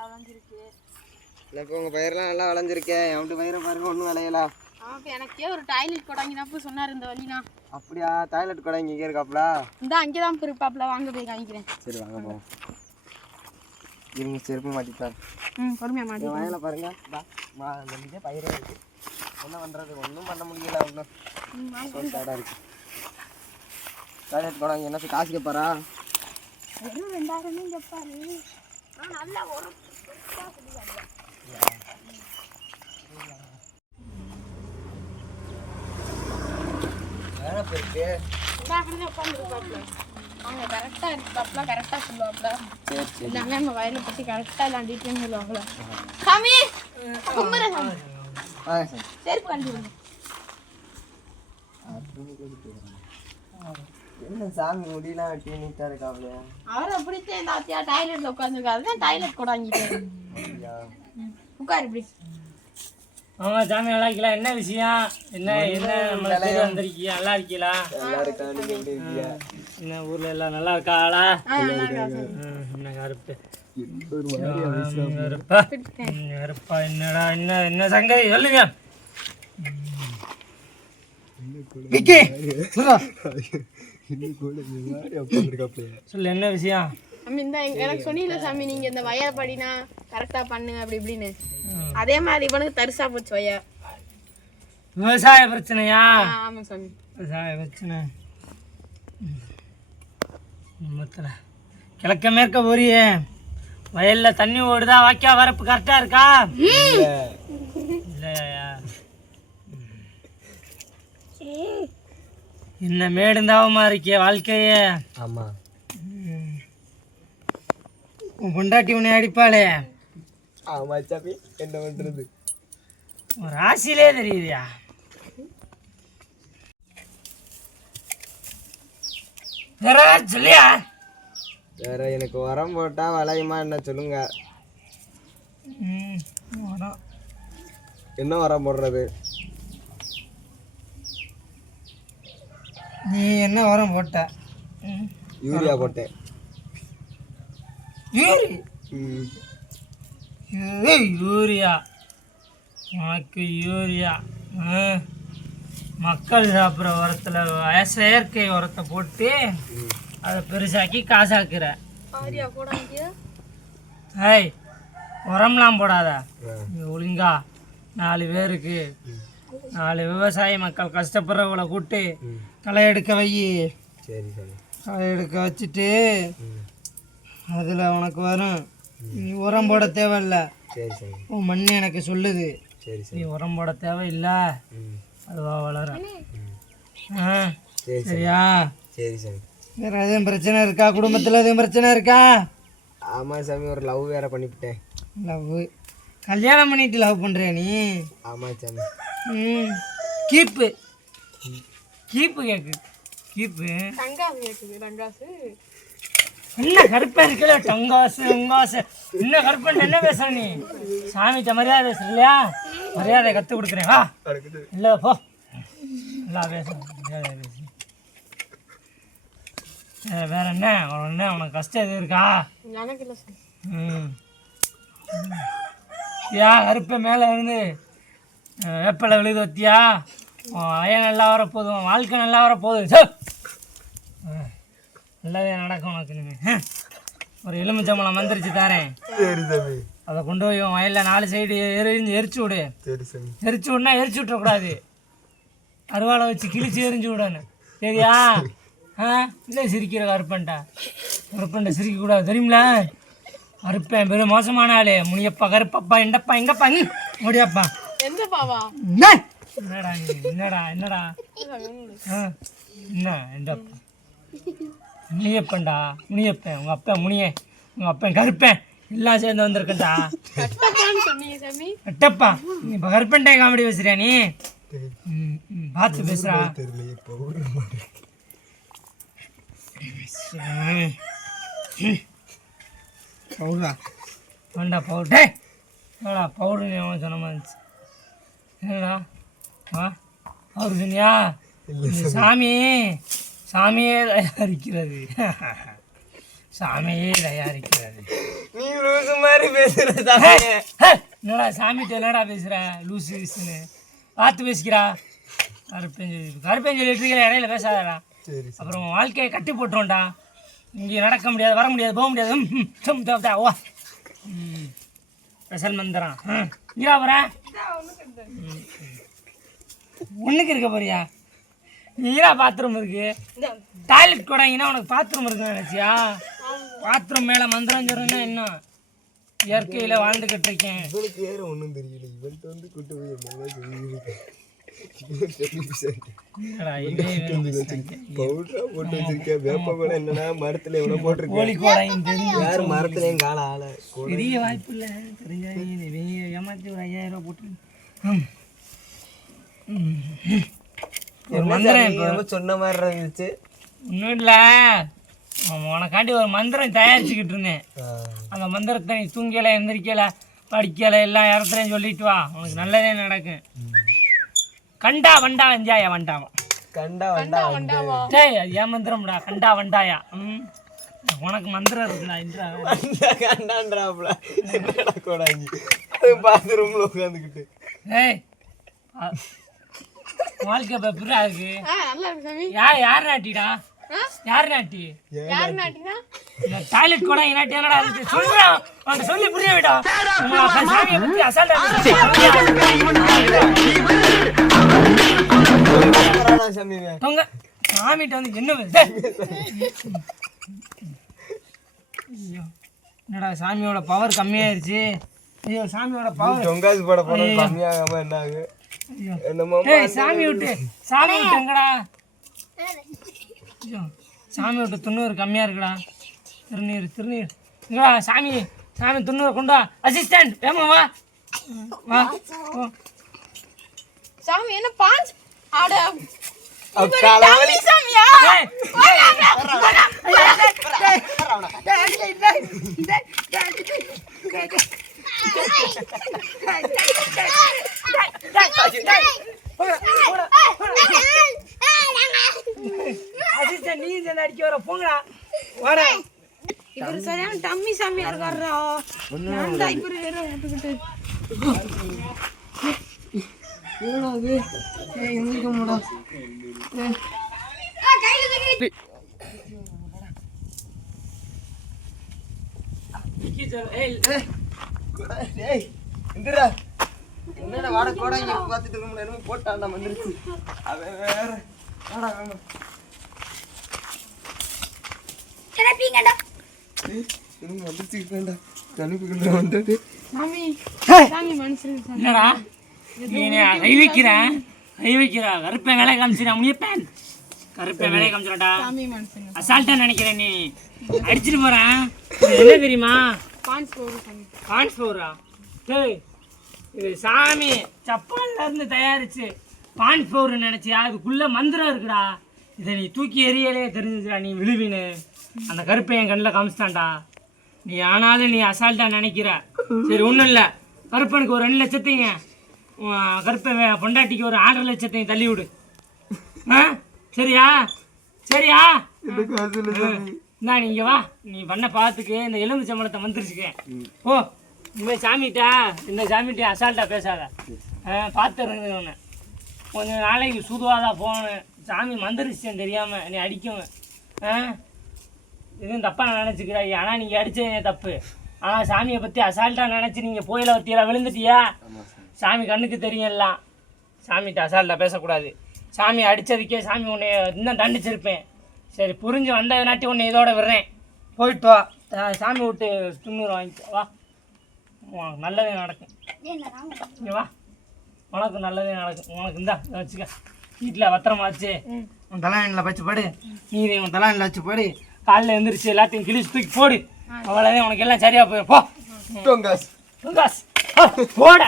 நல்லா விளைஞ்சிருக்கு. இப்போ உங்கள் பயிரெலாம் நல்லா விளைஞ்சிருக்கேன். என்கிட்ட பயிரை பாருங்க, ஒன்றும் விளையலா. ஆமாம், எனக்கே ஒரு டாய்லெட் கொடாங்கினப்போ சொன்னார் இந்த வழினா. அப்படியா? டாய்லெட் கூட இங்கே இருக்காப்ல? இந்த அங்கே தான் இருப்பாப்ல, வாங்க போய் காமிக்கிறேன். சரி வாங்க போவோம். இருங்க செருப்பு மாட்டிட்டார். பொறுமையாக மாட்டி வயலை பாருங்க. இந்த பயிரே இருக்கு. என்ன பண்ணுறது? ஒன்றும் பண்ண முடியல. ஒன்றும் சேடாக இருக்கு. டாய்லெட் கொடாங்க என்ன காசு கேட்பாரா? வெறும் 2000 கேட்பாரு. நல்லா ஒரு வேலை போயிருக்கு. அவங்க கரெக்டாக இருப்பாப்ல, கரெக்டாக சொல்லுவாப்ல. சரி சரி. எல்லாமே நம்ம வயலை பற்றி கரெக்டாக எல்லாம் டீட்டெயில்ஸ் சொல்லுவாங்களா. சாமி கும்பிட்ற சாமி. சரி கண்டு என்ன சாமி முடியலாம் வெட்டி நீட்டாக இருக்காப்ல. அவர் அப்படித்தான் இந்த ஆத்தியா டாய்லெட்டில் உட்காந்துருக்காரு. தான் டாய்லெட் கூட வாங்கிட்டேன். உட்காரு இப்படி. ஆமாம் சாமி, நல்லா இருக்கலாம். என்ன விஷயம்? என்ன என்ன நம்மளை தேடி வந்திருக்கீங்க? நல்லா இருக்கீங்களா? நல்லா இருக்கா? நீங்கள் எப்படி இருக்கீங்க? என்ன ஊரில் எல்லாம் நல்லா இருக்காளா? என்ன கருப்பு கருப்பா? என்னடா என்ன சங்கதி சொல்லுங்க. சொல்லு, என்ன விஷயம்? சாமி இந்த எனக்கு சொன்னீங்களா சாமி, நீங்க இந்த வயலை படினா கரெக்டா பண்ணுங்க அப்படி இப்படின்னு. அதே மாதிரி இவனுக்கு தரிசா போச்சு வய. விவசாய பிரச்சனையா? ஆமா சாமி, விவசாய பிரச்சனை. மொத்தத்தில் கிழக்க மேற்க போறியே, வயலில் தண்ணி ஓடுதா? வாக்கியா வரப்பு கரெக்டாக இருக்கா? இல்லையா? என்ன மேடுந்தாவமா இருக்கே வாழ்க்கையே. ஆமாம். உன் பொண்டாட்டி உன்னை அடிப்பாளே. ஆமாம் சாமி, என்ன பண்ணுறது? ஒரு ராசியிலே தெரியுதியா? வேற சொல்லியா? வேற எனக்கு உரம் போட்டால் விளையுமா என்ன சொல்லுங்க. என்ன உரம் போடுறது? நீ என்ன உரம் போட்ட? யூரியா போட்டேன். யூரியா? உனக்கு யூரியா? மக்கள் சாப்பிட்ற உரத்தில் செயற்கை உரத்தை போட்டு அதை பெருசாக்கி காசாக்குற. ஏய், உரம்லாம் போடாத. ஒழுங்கா 4 பேருக்கு 4 விவசாய மக்கள் கஷ்டப்படுறவங்களை கூப்பிட்டு களை எடுக்க வை. சரி சரி. களை எடுக்க வச்சுட்டு அதில் உனக்கு வரும். நீ உரம் போட தேவையில்ல. சரி சரி. உன் மண் எனக்கு சொல்லுது. சரி சரி. நீ உரம் போட தேவையில்லை, அதுவா வளரும். சரியா? சரி சரி. வேறு எதுவும் பிரச்சனை இருக்கா? குடும்பத்தில் எதுவும் பிரச்சனை இருக்கா? ஆமாம் சாமி, ஒரு லவ் வேற பண்ணிவிட்டேன். லவ்? கல்யாணம் பண்ணிட்டு லவ் பண்ணுறியா நீ? ஆமாம் சாமி. கீப்பு கீப்பு கேக்கு. கீப்பு என்ன கருப்பா இருக்கல? டங்காசு உங்காசு என்ன கருப்பன் என்ன பேசுற நீ? சாமிகிட்ட மரியாதை பேசுற இல்லையா? மரியாதை கற்றுக் கொடுக்குறேன். வா. இல்லை போ, நல்லா பேச மரியாதை பேசு. வேற என்ன உனக்கு கஷ்டம் எதுவும் இருக்கா? கருப்பை மேலே இருந்து வேப்பலை விழுது வத்தியா? வயல் நல்லா வரப்போகுது, உன் வாழ்க்கை நல்லா வரப்போகுது. நல்லதே நடக்கும் உனக்கு. நீங்கள் ஒரு எலுமிச்சம்பழம் வந்துருச்சு தாரேன். சரி சாமி. அதை கொண்டு போய் உன் வயலில் 4 சைடு எரிச்சு விடு. சரி சாமி. எரிச்சு விடனா எரிச்சு விட்டுறக்கூடாது, அருவாளை வச்சு கிழிச்சு எரிஞ்சு விடணும். சரியா? இல்லை சிரிக்கிற கருப்பன்ட்டா சிரிக்கக்கூடாது தெரியுமில? கருப்பேன் பெரும் மோசமான ஆளு. முனியப்பா கருப்பப்பா எண்டப்பா எங்கப்பா முடியப்பா. என்னடா என்னடா என்னடா என்ன எண்டப்பா? முனியப்பன்டா, முனியப்பேன். உங்கள் அப்பா முனிய, உங்கள் அப்பன் கருப்பேன், எல்லாம் சேர்ந்து வந்திருக்கேன்டா. கட்டப்பா நீ இப்போ கருப்பன்டே காமெடி பேசுறியா நீ? பார்த்து பேசுறா. பவுடரா? வேண்டா பவுடே. என்னடா பவுடர் எவன் சொன்ன மாதிரி இருந்துச்சு? என்னடா பவுடர் சொன்னியா? சாமி சாமியே தயாரிக்கிறது. சாமியே தயாரிக்கிறது. நீ லூசு மாதிரி பேசுற சாமி. என்னடா சாமிகிட்ட என்னடா பேசுகிற லூசு லூசுன்னு பார்த்து பேசிக்கிறா. கருப்பேஞ்சல் லிட்டரிக்கல இடையில பேசாதடா. அப்புறம் வாழ்க்கையை கட்டி போட்டுருவோம்டா. இங்கே நடக்க முடியாது, வர முடியாது, போக முடியாது. ஓ ஸ்பெஷல் மந்திரம் இங்கா போகிறேன். ஒன்றுக்கு இருக்க போறியா? நீரா பாத்ரூம் இருக்கு, டாய்லெட் கூடங்கன்னா உனக்கு பாத்ரூம் இருக்குன்னு நினச்சியா? பாத்ரூம் மேலே மந்திரம் சொல்கிறேன்னா இன்னும் இயற்கையில் வாழ்ந்துக்கிட்டு இருக்கேன். இவனுக்கு வேற ஒன்றும் தெரியல. இவன்ட்டு வந்து கூட்டு போய் பவுடரா போட்டு வச்சிருக்கேன். வேப்ப கூட என்னன்னா மரத்துல எவ்வளோ போட்டிருக்கேன். யாரு மரத்துலையும் கால ஆள பெரிய வாய்ப்பு இல்லை. தெரிஞ்சா ஏமாற்றி ஒரு 5000 ரூபா போட்டு ஒரு மந்திரம் சொன்ன மாதிரி இருந்துச்சு. ஒன்றும் இல்லை, உனக்காண்டி ஒரு மந்திரம் தயாரிச்சுக்கிட்டு இருந்தேன். அந்த மந்திரத்தை நீ தூங்கலை, எந்திரிக்கலை, படிக்கலை, எல்லா இடத்துலையும் சொல்லிட்டு வா, உனக்கு நல்லதே நடக்கும். கண்டா வண்டா வெஞ்சாயா வண்டாவா? கண்டா வண்டாவா? டேய் அது ஏன் மந்திரம்டா? கண்டா வண்டாயா. உனக்கு மந்திரம் இருக்குடா. கண்டான்றாப்ல கூடாங்க பாத்ரூம்ல உட்காந்துக்கிட்டு. ஏய் வாழ்க்கை பெப்பரா இருக்கு. நல்லா இருக்கு சாமி. யார் நாட்டிடா? யார் நாட்டி? யார் நாட்டினா? டாய்லெட் கூட நாட்டி என்னடா இருக்கு? சொல்றேன் உனக்கு சொல்லி புரிய விடா. சாமியை பத்தி அசால்ட்டா தொங்க சாமிகிட்ட வந்து என்ன வருது? என்னடா சாமியோட பவர் கம்மியாயிருச்சு. ஐயோ சாமியோட பவர் தொங்காசு போட போட கம்மியாகாம என்ன ஆகு? சாமி விட்டு எங்கடா? சாமி விட்டு 90 கம்மியா இருக்குடா. திருநீர் இங்கடா. சாமி 90 கொண்டா. அசிஸ்டன்ட் வேமா வா வா. சாமி என்ன பாஞ்ச் ஆட காலவலி சாமியா? அசிஸ்டன்ட் நீ என்ன அடிக்க வர? போங்கடா வாடா. இவர் சரியான டம்மி சாமியா இருக்காருடா. நான் டைப்பர் வேற போட்டுக்கிட்டு என்னது? ஏய் எந்திரிக்க முடியல. கையில தூக்கி ஏய் இந்திரா என்னடா வாட கோடா இங்க பாத்துட்டு இருக்க முடியாது. போட்டான்டா வந்துருச்சு. அவன் வேற வாடா வேணும். கிளப்பிங்கடா. இன்னும் வந்துச்சுடா. கணுக்குள்ள வந்துட்டு சாமி சாமி மனுஷன் சாமி. என்னடா நீ கை வைக்கிறா கருப்பை வேலை காமிச்சிடா. முனியப்பேன் கருப்பை வேலையை காமிச்சிடாடா. சாமி மனுஷன் அசால்ட்டா நினைக்கிறேன். நீ அடிச்சுட்டு போறேன். என்ன தெரியுமா? பாஞ்ச் போடு சாமி. பான்ஸ் பவுடரா? டேய் இது சாமி சப்பான்ல இருந்து தயாரிச்சு பான்ஸ் பவுடர் நினைச்சியா? அதுக்குள்ள மந்திரம் இருக்குடா. இதை நீ தூக்கி எறியலே தெரிஞ்சுடா. நீ விழுவின்னு அந்த கருப்பை என் கண்ணில் காமிச்சிட்டான்டா. நீ ஆனாலும் நீ அசால்ட்டா நினைக்கிற. சரி ஒன்றும் இல்லை, கருப்பனுக்கு ஒரு 2 லட்சத்தைங்க, கருப்பை பொண்டாட்டிக்கு ஒரு 6 லட்சத்தையும் தள்ளி விடு. சரியா? சரியா? நான் நீங்க வா. நீ பண்ண பார்த்துக்கு இந்த எலும்பு சம்பளத்தை வந்துருச்சுக்க. ஓ இந்த சாமிகிட்ட அசால்ட்டா பேசாத. பார்த்துருங்க ஒன்று கொஞ்சம் நாளைக்கு சூதுவாதான் போகணும். சாமி மந்திரிச்சேன் தெரியாமல் நீ அடிக்கணும். இதுவும் தப்பாக நான் நினச்சிக்கிறா. ஆனால் நீங்கள் அடித்தது தப்பு. ஆனால் சாமியை பற்றி அசால்ட்டாக நினச்சி நீங்கள் போயில வத்தியெல்லாம் விழுந்துட்டியா? சாமி கண்ணுக்கு தெரியலாம். சாமிகிட்ட அசால்ட்டாக பேசக்கூடாது. சாமி அடித்ததுக்கே சாமி உன்னை இன்னும் தண்டிச்சிருப்பேன். சரி புரிஞ்சு வந்ததுனாட்டி உன்னை இதோட விடுறேன். போயிட்டு வா. சாமி விட்டு 90 வாங்கிக்க வா. உனக்கு நல்லதே நடக்கும். இங்கே வா, உனக்கு நல்லதே நடக்கும். உனக்கு இந்தா வச்சுக்க. வீட்டில் பத்திரமா வச்சு உன் தலைவனில் வச்சு படு. நீ உன் தலைவனில் வச்சு படு. காலையில் எழுந்திரிச்சு எல்லாத்தையும் கிழிச்சு தூக்கி போடு. அவ்வளோதான், உனக்கு எல்லாம் சரியாக போயிடும். போ தொங்காஸ் போட.